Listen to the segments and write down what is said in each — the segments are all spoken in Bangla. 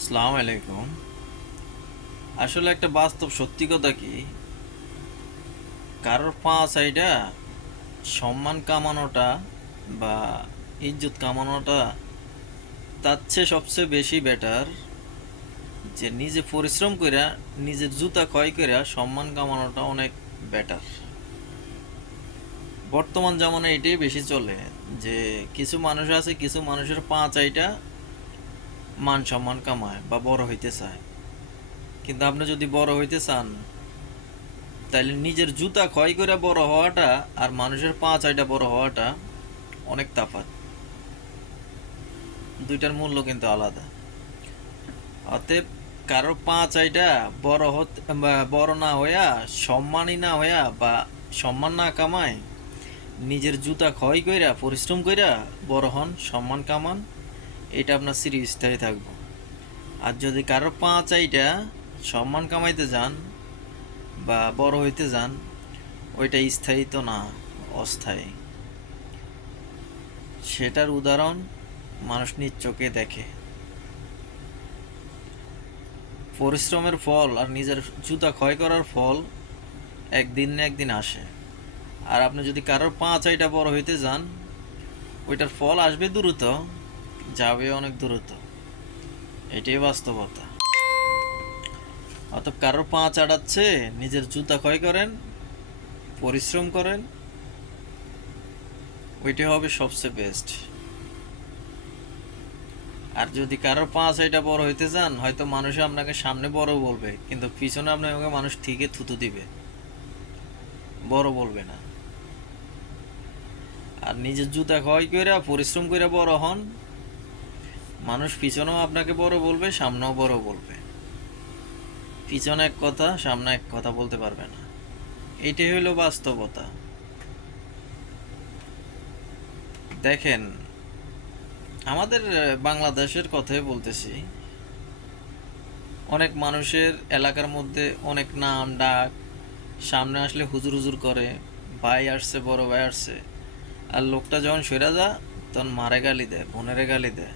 আসসালামু আলাইকুম। আসলে একটা বাস্তব সত্যি কথা কি, কারোর পাঁচ আইডা সম্মান কামানোটা বা ইজ্জত কামানোটা তার চেয়ে সবচেয়ে বেশি বেটার যে নিজে পরিশ্রম কইরা নিজের জুতা ক্ষয় কইরা সম্মান কামানোটা অনেক বেটার। বর্তমান জামানায় এটাই বেশি চলে যে কিছু মানুষ আছে, কিছু মানুষের পাঁচ আইটা মান সম্মান কামায় বা বড় হইতে চায়। কিন্তু আপনি যদি বড় হইতে চান, তাইলে নিজের জুতা ক্ষয় করে বড় হওয়াটা আর মানুষের পা চাইটা বড় হওয়াটা অনেক তফাৎ। দুইটার মূল্য কিন্তু আলাদা। অতএব কারোর পা চাইটা বড় হতে বা বড় না হইয়া, সম্মানই না হইয়া বা সম্মান না কামায়, নিজের জুতা ক্ষয় কইরা পরিশ্রম কইরা বড় হন, সম্মান কামান, এটা আপনার চিরস্থায়ী থাকবো। আর যদি কারোর পা চাইটা সম্মান কামাইতে যান বা বড় হইতে যান, ওইটা স্থায়ী তো না, অস্থায়ী। সেটার উদাহরণ মানুষ নিজ চোখে দেখে। পরিশ্রমের ফল আর নিজের জুতা ক্ষয় করার ফল একদিন না একদিন আসে। আর আপনি যদি কারোর পা চাইটা বড় হইতে যান, ওইটার ফল আসবে দ্রুত, যাবে অনেক দ্রুত। এটাই বাস্তবতা। অতএব কারোর পা চাটাচ্ছে, নিজের জুতা ক্ষয় করেন, পরিশ্রম করেন, ওইটাই হবে সবচেয়ে বেস্ট। আর যদি কারোর পা চাইটা বড় হইতে চান, হয়তো মানুষ আপনাকে সামনে বড় বলবে, কিন্তু পিছনে আপনাকে মানুষ ঠিকই থুতু দিবে, বড় বলবে না। আর নিজের জুতা ক্ষয় কইরা পরিশ্রম কইরা বড় হন, মানুষ পিছনেও আপনাকে বড় বলবে, সামনেও বড় বলবে। পিছনে এক কথা, সামনে এক কথা বলতে পারবে না। এইটাই হইল বাস্তবতা। দেখেন, আমাদের বাংলাদেশের কথাই বলতেছি। অনেক মানুষের এলাকার মধ্যে অনেক নাম ডাক, সামনে আসলে হুজুর হুজুর করে, ভাই আসছে, বড় ভাই আসছে। আর লোকটা যখন সইরা যা, তখন মারে গালি দেয়, বোনেরে গালি দেয়,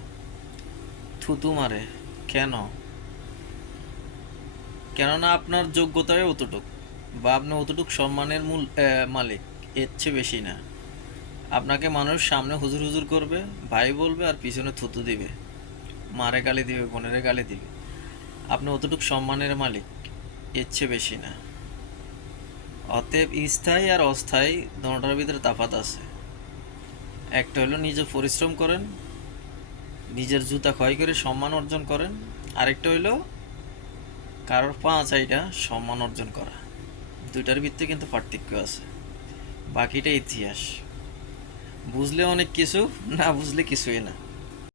থুতু মারে। কেন? কেননা আপনার যোগ্যতাই অতটুক, বা আপনি অতটুক সম্মানের মালিক, এর চেয়ে বেশি না। আপনাকে মানুষ সামনে হুজুর হুজুর করবে, ভাই বলবে, আর পিছনে থুতু দিবে, মারে গালি দিবে, বোনেরে গালি দিবে। আপনি অতটুক সম্মানের মালিক, এর চেয়ে বেশি না। অতএব স্থায়ী আর অস্থায়ী দুটোটার ভিতরে তফাৎ আছে। একটা হলো নিজে পরিশ্রম করেন, নিজের জুতা ক্ষয় করে সম্মান অর্জন করেন। আরেকটা হইলো কারোর পা চাইটা সম্মান অর্জন করা। দুইটার ভিত্তিতে কিন্তু পার্থক্য আছে। বাকিটা ইতিহাস। বুঝলে অনেক কিছু, না বুঝলে কিছুই না।